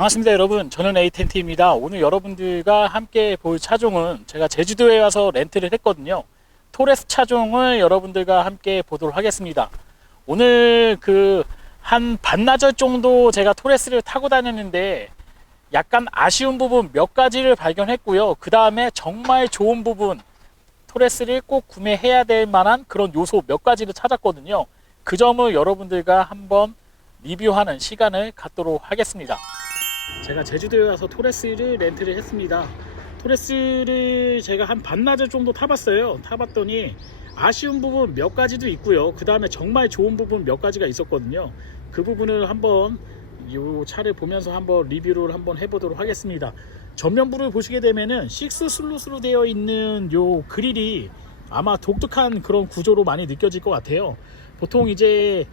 반갑습니다 여러분, 저는 A10T입니다. 오늘 여러분들과 함께 볼 차종은 제가 제주도에 와서 렌트를 했거든요. 토레스 차종을 여러분들과 함께 보도록 하겠습니다. 오늘 한 반나절 정도 제가 토레스를 타고 다녔는데 약간 아쉬운 부분 몇 가지를 발견했고요. 그 다음에 정말 좋은 부분, 토레스를 꼭 구매해야 될 만한 그런 요소 몇 가지를 찾았거든요. 그 점을 여러분들과 한번 리뷰하는 시간을 갖도록 하겠습니다. 제가 제주도에 와서 토레스를 렌트를 했습니다. 토레스를 제가 한 반나절 정도 타봤어요. 타봤더니 아쉬운 부분 몇 가지도 있고요. 그 다음에 정말 좋은 부분 몇 가지가 있었거든요. 그 부분을 한번 이 차를 보면서 한번 리뷰를 한번 해보도록 하겠습니다. 전면부를 보시게 되면은 6 슬롯으로 되어 있는 요 그릴이 아마 독특한 그런 구조로 많이 느껴질 것 같아요. 보통 이제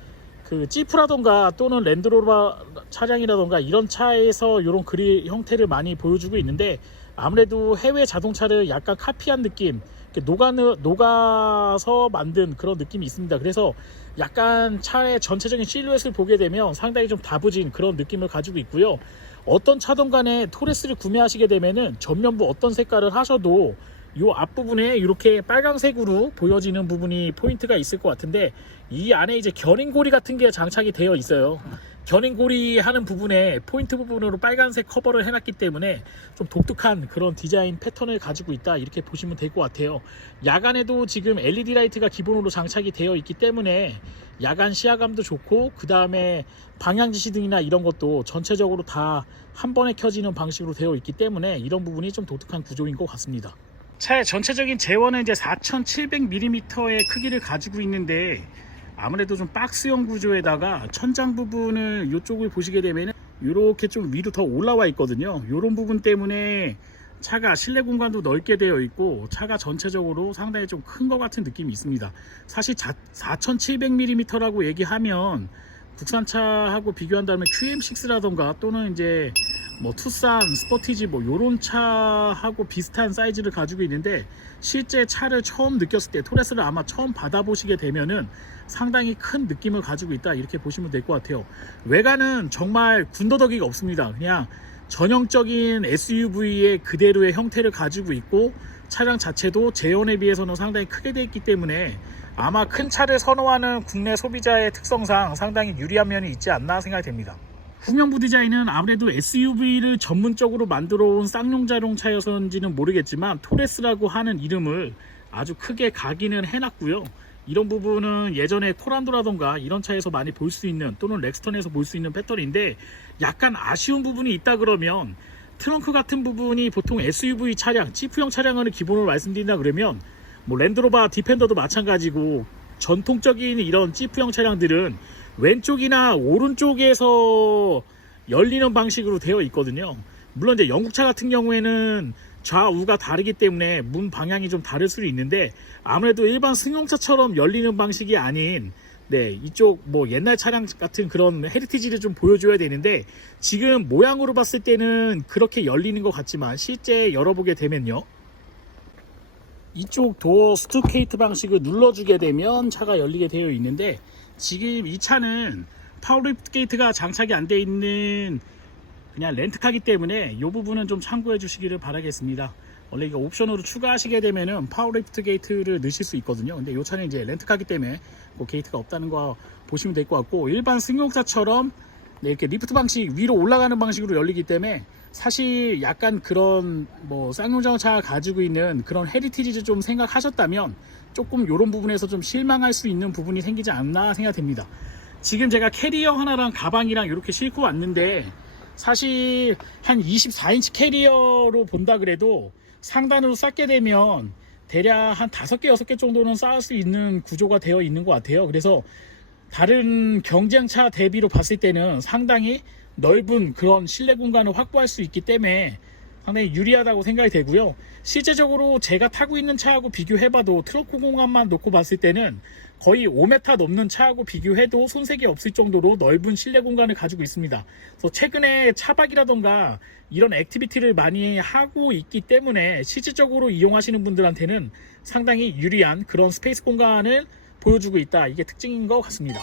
지프라던가 또는 랜드로버 차량이라던가 이런 차에서 이런 그릴 형태를 많이 보여주고 있는데, 아무래도 해외 자동차를 약간 카피한 느낌, 녹아서 만든 그런 느낌이 있습니다. 그래서 약간 차의 전체적인 실루엣을 보게 되면 상당히 좀 다부진 그런 느낌을 가지고 있고요. 어떤 차든 간에 토레스를 구매하시게 되면은 전면부 어떤 색깔을 하셔도 이 앞부분에 이렇게 빨강색으로 보여지는 부분이 포인트가 있을 것 같은데, 이 안에 이제 견인고리 같은 게 장착이 되어 있어요. 견인고리 하는 부분에 포인트 부분으로 빨간색 커버를 해놨기 때문에 좀 독특한 그런 디자인 패턴을 가지고 있다, 이렇게 보시면 될 것 같아요. 야간에도 지금 LED 라이트가 기본으로 장착이 되어 있기 때문에 야간 시야감도 좋고, 그 다음에 방향지시등이나 이런 것도 전체적으로 다 한 번에 켜지는 방식으로 되어 있기 때문에 이런 부분이 좀 독특한 구조인 것 같습니다. 차의 전체적인 재원은 이제 4700mm의 크기를 가지고 있는데, 아무래도 좀 박스형 구조에다가 천장 부분을 이쪽을 보시게 되면 이렇게 좀 위로 더 올라와 있거든요. 이런 부분 때문에 차가 실내 공간도 넓게 되어 있고 차가 전체적으로 상당히 좀 큰 것 같은 느낌이 있습니다. 사실 4700mm라고 얘기하면 국산차하고 비교한다면 QM6라던가 또는 이제 투싼, 스포티지 요런 차하고 비슷한 사이즈를 가지고 있는데, 실제 차를 처음 느꼈을 때, 토레스를 아마 처음 받아보시게 되면은 상당히 큰 느낌을 가지고 있다, 이렇게 보시면 될 것 같아요. 외관은 정말 군더더기가 없습니다. 그냥 전형적인 SUV의 그대로의 형태를 가지고 있고, 차량 자체도 재원에 비해서는 상당히 크게 되어 있기 때문에 아마 큰 차를 선호하는 국내 소비자의 특성상 상당히 유리한 면이 있지 않나 생각이 됩니다. 후면부 디자인은 아무래도 SUV를 전문적으로 만들어 온 쌍용 자동차여서인지는 모르겠지만 토레스라고 하는 이름을 아주 크게 각인을 해놨고요. 이런 부분은 예전에 코란도라던가 이런 차에서 많이 볼 수 있는, 또는 렉스턴에서 볼 수 있는 패턴인데, 약간 아쉬운 부분이 있다 그러면 트렁크 같은 부분이 보통 SUV 차량, 지프형 차량을 기본으로 말씀드린다 그러면 랜드로버 디펜더도 마찬가지고, 전통적인 이런 지프형 차량들은 왼쪽이나 오른쪽에서 열리는 방식으로 되어 있거든요. 물론 이제 영국차 같은 경우에는 좌우가 다르기 때문에 문 방향이 좀 다를 수도 있는데, 아무래도 일반 승용차처럼 열리는 방식이 아닌, 이쪽 옛날 차량 같은 그런 헤리티지를 좀 보여줘야 되는데, 지금 모양으로 봤을 때는 그렇게 열리는 것 같지만 실제 열어보게 되면요, 이쪽 도어 스투케이트 방식을 눌러주게 되면 차가 열리게 되어 있는데, 지금 이 차는 파워리프트 게이트가 장착이 안 되어 있는 그냥 렌트카기 때문에 이 부분은 좀 참고해 주시기를 바라겠습니다. 원래 이거 옵션으로 추가하시게 되면은 파워리프트 게이트를 넣으실 수 있거든요. 근데 이 차는 이제 렌트카기 때문에 게이트가 없다는 거 보시면 될 것 같고, 일반 승용차처럼 이렇게 리프트 방식, 위로 올라가는 방식으로 열리기 때문에 사실 약간 그런 쌍용 자동차 가지고 있는 그런 헤리티지를 좀 생각하셨다면 조금 이런 부분에서 좀 실망할 수 있는 부분이 생기지 않나 생각됩니다. 지금 제가 캐리어 하나랑 가방이랑 이렇게 싣고 왔는데, 사실 한 24인치 캐리어로 본다 그래도 상단으로 쌓게 되면 대략 한 5개, 6개 정도는 쌓을 수 있는 구조가 되어 있는 것 같아요. 그래서 다른 경쟁차 대비로 봤을 때는 상당히 넓은 그런 실내 공간을 확보할 수 있기 때문에 상당히 유리하다고 생각이 되고요. 실제적으로 제가 타고 있는 차하고 비교해봐도 트렁크 공간만 놓고 봤을 때는 거의 5m 넘는 차하고 비교해도 손색이 없을 정도로 넓은 실내 공간을 가지고 있습니다. 그래서 최근에 차박이라던가 이런 액티비티를 많이 하고 있기 때문에 실질적으로 이용하시는 분들한테는 상당히 유리한 그런 스페이스 공간을 보여주고 있다, 이게 특징인 것 같습니다.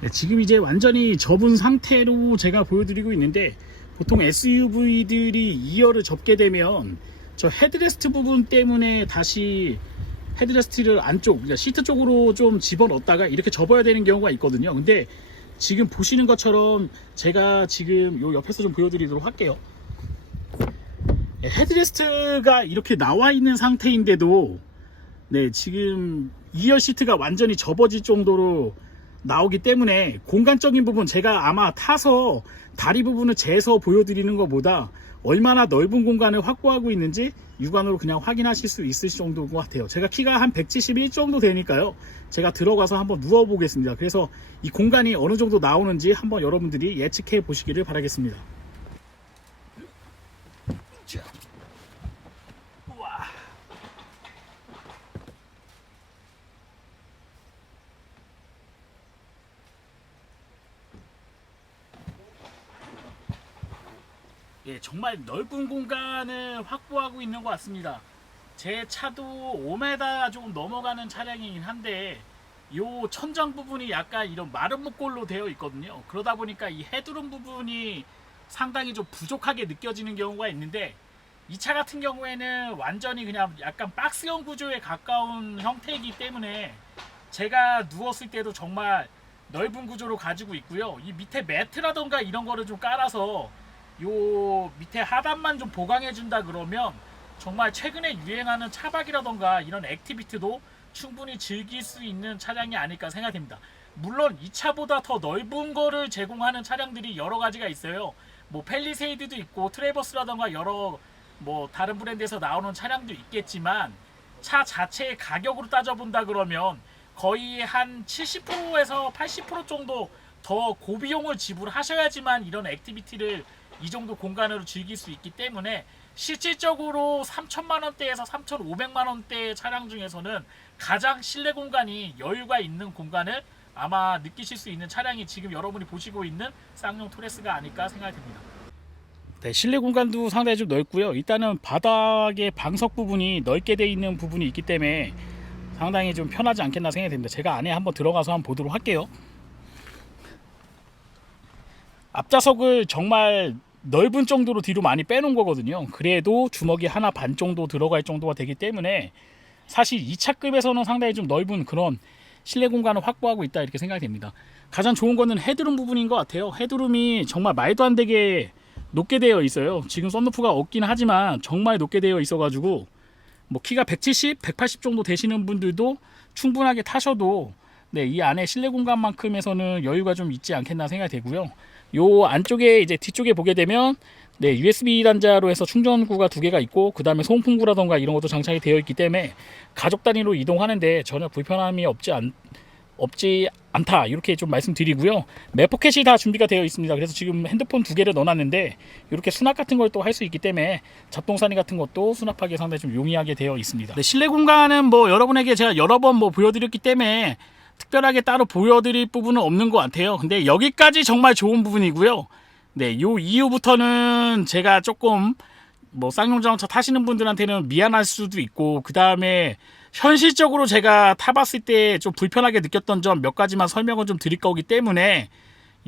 네, 지금 이제 완전히 접은 상태로 제가 보여드리고 있는데, 보통 SUV들이 2열을 접게 되면 저 헤드레스트 부분 때문에 다시 헤드레스트를 안쪽, 그러니까 시트 쪽으로 좀 집어넣었다가 이렇게 접어야 되는 경우가 있거든요. 근데 지금 보시는 것처럼 제가 지금 요 옆에서 좀 보여드리도록 할게요. 헤드레스트가 이렇게 나와 있는 상태인데도 네, 지금 2열 시트가 완전히 접어질 정도로 나오기 때문에 공간적인 부분, 제가 아마 타서 다리 부분을 재서 보여드리는 것보다 얼마나 넓은 공간을 확보하고 있는지 육안으로 그냥 확인하실 수 있을 정도인 것 같아요. 제가 키가 한 171 정도 되니까요, 제가 들어가서 한번 누워 보겠습니다. 그래서 이 공간이 어느 정도 나오는지 한번 여러분들이 예측해 보시기를 바라겠습니다. 자. 우와. 예, 정말 넓은 공간을 확보하고 있는 것 같습니다. 제 차도 5m 조금 넘어가는 차량이긴 한데 요 천장 부분이 약간 이런 마른 목골로 되어 있거든요. 그러다 보니까 이 헤드룸 부분이 상당히 좀 부족하게 느껴지는 경우가 있는데, 이 차 같은 경우에는 완전히 그냥 약간 박스형 구조에 가까운 형태이기 때문에 제가 누웠을 때도 정말 넓은 구조로 가지고 있고요. 이 밑에 매트라던가 이런 거를 좀 깔아서 요 밑에 하단만 좀 보강해 준다 그러면 정말 최근에 유행하는 차박이라던가 이런 액티비티도 충분히 즐길 수 있는 차량이 아닐까 생각됩니다. 물론 이 차보다 더 넓은 거를 제공하는 차량들이 여러 가지가 있어요. 뭐 펠리세이드도 있고 트래버스라던가 여러 뭐 다른 브랜드에서 나오는 차량도 있겠지만, 차 자체의 가격으로 따져본다 그러면 거의 한 70%에서 80% 정도 더 고비용을 지불하셔야지만 이런 액티비티를 이 정도 공간으로 즐길 수 있기 때문에, 실질적으로 3,000만원대에서 3,500만원대 차량 중에서는 가장 실내 공간이 여유가 있는 공간을 아마 느끼실 수 있는 차량이 지금 여러분이 보시고 있는 쌍용 토레스가 아닐까 생각이 듭니다. 네, 실내 공간도 상당히 좀 넓고요. 일단은 바닥의 방석 부분이 넓게 되어 있는 부분이 있기 때문에 상당히 좀 편하지 않겠나 생각이 됩니다. 제가 안에 한번 들어가서 한번 보도록 할게요. 앞좌석을 정말 넓은 정도로 뒤로 많이 빼놓은 거거든요. 그래도 주먹이 하나 반 정도 들어갈 정도가 되기 때문에 사실 2차급에서는 상당히 좀 넓은 그런 실내 공간을 확보하고 있다, 이렇게 생각이 됩니다. 가장 좋은 거는 헤드룸 부분인 것 같아요. 헤드룸이 정말 말도 안 되게 높게 되어 있어요. 지금 썬루프가 없긴 하지만 정말 높게 되어 있어 가지고 뭐 키가 170, 180 정도 되시는 분들도 충분하게 타셔도 네, 이 안에 실내 공간만큼에서는 여유가 좀 있지 않겠나 생각이 되고요. 요 안쪽에 이제 뒤쪽에 보게 되면 네, USB 단자로 해서 충전구가 2개가 있고, 그 다음에 송풍구라던가 이런 것도 장착이 되어 있기 때문에 가족 단위로 이동하는데 전혀 불편함이 없지 않다, 이렇게 좀 말씀드리고요. 맥포켓이 다 준비가 되어 있습니다. 그래서 지금 핸드폰 2개를 넣어놨는데 이렇게 수납 같은 걸 또 할 수 있기 때문에 잡동사니 같은 것도 수납하기 상당히 좀 용이하게 되어 있습니다. 네, 실내 공간은 뭐 여러분에게 제가 여러 번 뭐 보여드렸기 때문에 특별하게 따로 보여드릴 부분은 없는 것 같아요. 근데 여기까지 정말 좋은 부분이고요. 네, 요 이후부터는 제가 조금 뭐 쌍용 자동차 타시는 분들한테는 미안할 수도 있고, 그 다음에 현실적으로 제가 타봤을 때 좀 불편하게 느꼈던 점 몇 가지만 설명을 좀 드릴 거기 때문에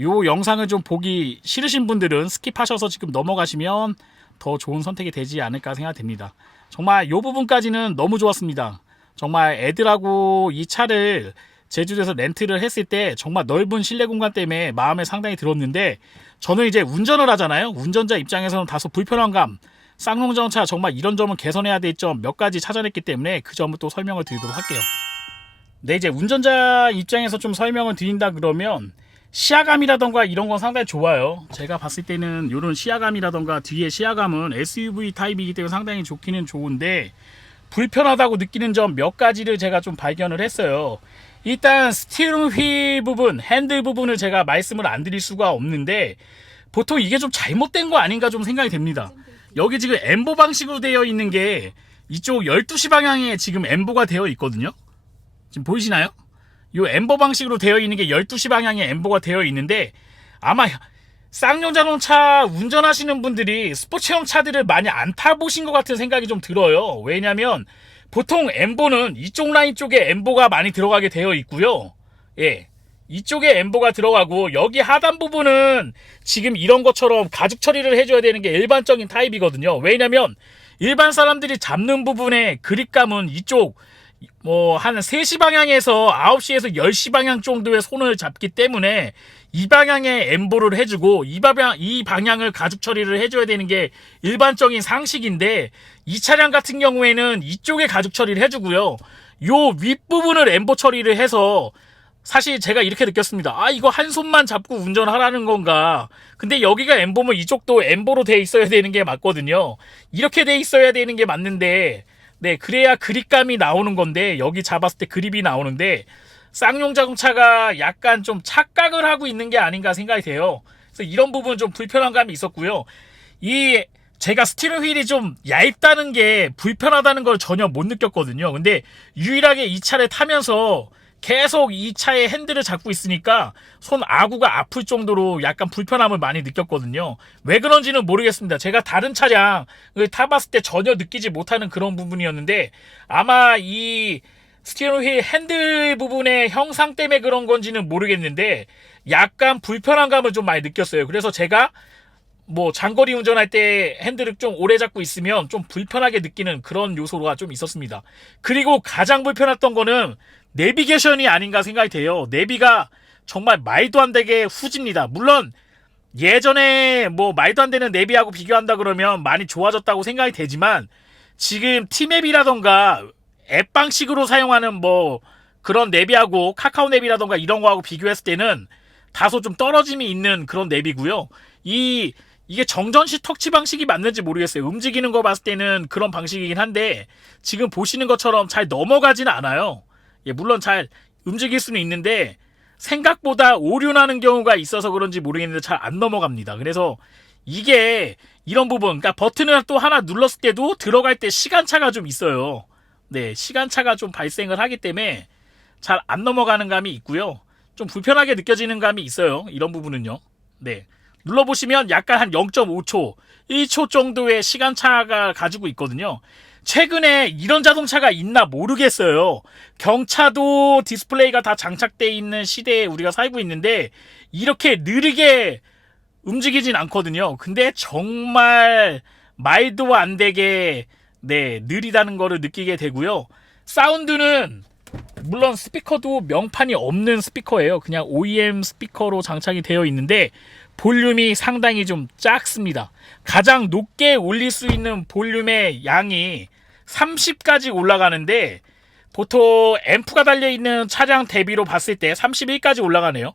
요 영상을 좀 보기 싫으신 분들은 스킵하셔서 지금 넘어가시면 더 좋은 선택이 되지 않을까 생각됩니다. 정말 요 부분까지는 너무 좋았습니다. 정말 애들하고 이 차를 제주도에서 렌트를 했을 때 정말 넓은 실내 공간 때문에 마음에 상당히 들었는데, 저는 이제 운전을 하잖아요. 운전자 입장에서는 다소 불편한 감, 쌍용 자동차 정말 이런 점은 개선해야 될 점 몇 가지 찾아냈기 때문에 그 점을 또 설명을 드리도록 할게요. 네, 이제 운전자 입장에서 좀 설명을 드린다 그러면 시야감이라던가 이런 건 상당히 좋아요. 제가 봤을 때는 이런 시야감이라던가 뒤에 시야감은 SUV 타입이기 때문에 상당히 좋기는 좋은데, 불편하다고 느끼는 점 몇 가지를 제가 좀 발견을 했어요. 일단 스티어링 휠 부분, 핸들 부분을 제가 말씀을 안 드릴 수가 없는데 보통 이게 좀 잘못된 거 아닌가 좀 생각이 됩니다. 여기 지금 엠보 방식으로 되어 있는 게 이쪽 12시 방향에 지금 엠보가 되어 있거든요. 지금 보이시나요? 이 엠보 방식으로 되어 있는 게 12시 방향에 엠보가 되어 있는데, 아마 쌍용 자동차 운전하시는 분들이 스포츠형 차들을 많이 안 타보신 것 같은 생각이 좀 들어요. 왜냐면 보통 엠보는 이쪽 라인 쪽에 엠보가 많이 들어가게 되어 있고요. 예, 이쪽에 엠보가 들어가고 여기 하단 부분은 지금 이런 것처럼 가죽 처리를 해줘야 되는 게 일반적인 타입이거든요. 왜냐면 일반 사람들이 잡는 부분의 그립감은 이쪽 한 3시 방향에서 9시에서 10시 방향 정도의 손을 잡기 때문에 이 방향에 엠보를 해주고 이 방향을 가죽 처리를 해줘야 되는 게 일반적인 상식인데 이 차량 같은 경우에는 이쪽에 가죽 처리를 해주고요. 요 윗부분을 엠보 처리를 해서 사실 제가 이렇게 느꼈습니다. 아, 이거 한 손만 잡고 운전하라는 건가? 근데 여기가 엠보면 이쪽도 엠보로 돼 있어야 되는 게 맞거든요. 이렇게 돼 있어야 되는 게 맞는데 네, 그래야 그립감이 나오는 건데 여기 잡았을 때 그립이 나오는데 쌍용 자동차가 약간 좀 착각을 하고 있는 게 아닌가 생각이 돼요. 그래서 이런 부분 좀 불편한 감이 있었고요. 제가 스티어링 휠이 좀 얇다는 게 불편하다는 걸 전혀 못 느꼈거든요. 근데 유일하게 이 차를 타면서 계속 이 차의 핸들을 잡고 있으니까 손 아구가 아플 정도로 약간 불편함을 많이 느꼈거든요. 왜 그런지는 모르겠습니다. 제가 다른 차량을 타봤을 때 전혀 느끼지 못하는 그런 부분이었는데 아마 이 스티어링 휠 핸들 부분의 형상 때문에 그런 건지는 모르겠는데 약간 불편한 감을 좀 많이 느꼈어요. 그래서 제가 장거리 운전할 때 핸들을 좀 오래 잡고 있으면 좀 불편하게 느끼는 그런 요소가 좀 있었습니다. 그리고 가장 불편했던 거는 내비게이션이 아닌가 생각이 돼요. 내비가 정말 말도 안 되게 후집니다. 물론 예전에 말도 안 되는 내비하고 비교한다 그러면 많이 좋아졌다고 생각이 되지만 지금 티맵이라던가 앱 방식으로 사용하는 그런 내비하고 카카오 내비라던가 이런 거하고 비교했을 때는 다소 좀 떨어짐이 있는 그런 내비고요. 이게 정전시 터치 방식이 맞는지 모르겠어요. 움직이는 거 봤을 때는 그런 방식이긴 한데 지금 보시는 것처럼 잘 넘어가지는 않아요. 물론 잘 움직일 수는 있는데 생각보다 오류나는 경우가 있어서 그런지 모르겠는데 잘 안 넘어갑니다. 그래서 이게 이런 부분, 그러니까 버튼을 또 하나 눌렀을 때도 들어갈 때 시간차가 좀 있어요. 네, 시간차가 좀 발생을 하기 때문에 잘 안 넘어가는 감이 있고요. 좀 불편하게 느껴지는 감이 있어요. 이런 부분은요. 네. 눌러보시면 약간 한 0.5초, 1초 정도의 시간차가 가지고 있거든요. 최근에 이런 자동차가 있나 모르겠어요. 경차도 디스플레이가 다 장착되어 있는 시대에 우리가 살고 있는데 이렇게 느리게 움직이진 않거든요. 근데 정말 말도 안 되게 느리다는 거를 느끼게 되고요. 사운드는 물론 스피커도 명판이 없는 스피커예요. 그냥 OEM 스피커로 장착이 되어 있는데 볼륨이 상당히 좀 작습니다. 가장 높게 올릴 수 있는 볼륨의 양이 30까지 올라가는데 보통 앰프가 달려있는 차량 대비로 봤을 때 31까지 올라가네요.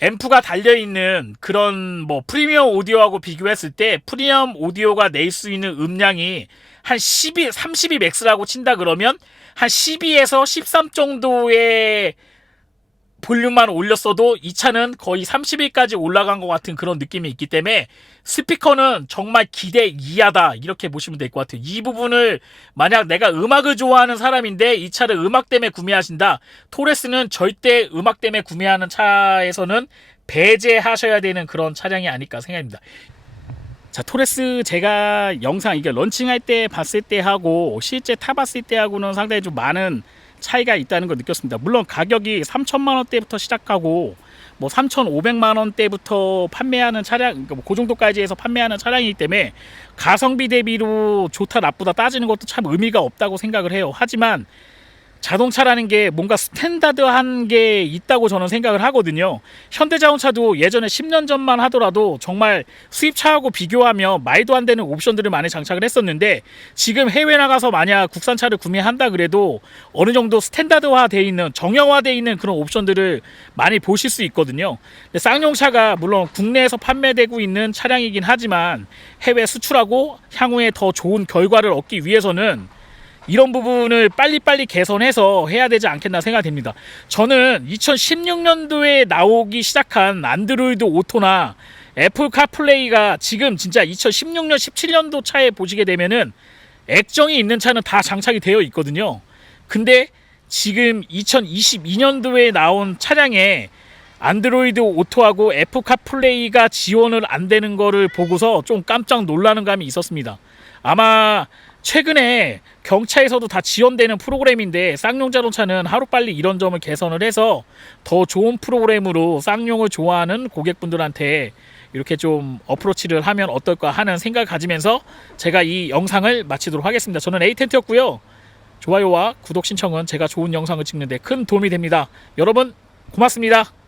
앰프가 달려있는 그런 프리미엄 오디오하고 비교했을 때 프리미엄 오디오가 낼 수 있는 음량이 한 30이 맥스라고 친다 그러면 한 12에서 13 정도의 볼륨만 올렸어도 이 차는 거의 30일까지 올라간 것 같은 그런 느낌이 있기 때문에 스피커는 정말 기대 이하다 이렇게 보시면 될 것 같아요. 이 부분을 만약 내가 음악을 좋아하는 사람인데 이 차를 음악 때문에 구매하신다. 토레스는 절대 음악 때문에 구매하는 차에서는 배제하셔야 되는 그런 차량이 아닐까 생각합니다. 자, 토레스 제가 영상 이게 런칭할 때 봤을 때 하고 실제 타봤을 때 하고는 상당히 좀 많은 차이가 있다는 걸 느꼈습니다. 물론 가격이 3천만 원대부터 시작하고 3,500만 원대부터 판매하는 차량, 그 정도까지 해서 판매하는 차량이기 때문에 가성비 대비로 좋다 나쁘다 따지는 것도 참 의미가 없다고 생각을 해요. 하지만 자동차라는 게 뭔가 스탠다드한 게 있다고 저는 생각을 하거든요. 현대자동차도 예전에 10년 전만 하더라도 정말 수입차하고 비교하면 말도 안 되는 옵션들을 많이 장착을 했었는데 지금 해외 나가서 만약 국산차를 구매한다 그래도 어느 정도 스탠다드화 돼 있는 정형화되어 있는 그런 옵션들을 많이 보실 수 있거든요. 쌍용차가 물론 국내에서 판매되고 있는 차량이긴 하지만 해외 수출하고 향후에 더 좋은 결과를 얻기 위해서는 이런 부분을 빨리빨리 개선해서 해야 되지 않겠나 생각됩니다. 저는 2016년도에 나오기 시작한 안드로이드 오토나 애플 카플레이가 지금 진짜 2016년, 17년도 차에 보시게 되면은 액정이 있는 차는 다 장착이 되어 있거든요. 근데 지금 2022년도에 나온 차량에 안드로이드 오토하고 애플 카플레이가 지원을 안 되는 거를 보고서 좀 깜짝 놀라는 감이 있었습니다. 아마 최근에 경차에서도 다 지원되는 프로그램인데 쌍용 자동차는 하루빨리 이런 점을 개선을 해서 더 좋은 프로그램으로 쌍용을 좋아하는 고객분들한테 이렇게 좀 어프로치를 하면 어떨까 하는 생각을 가지면서 제가 이 영상을 마치도록 하겠습니다. 저는 에이텐트였고요. 좋아요와 구독 신청은 제가 좋은 영상을 찍는 데 큰 도움이 됩니다. 여러분 고맙습니다.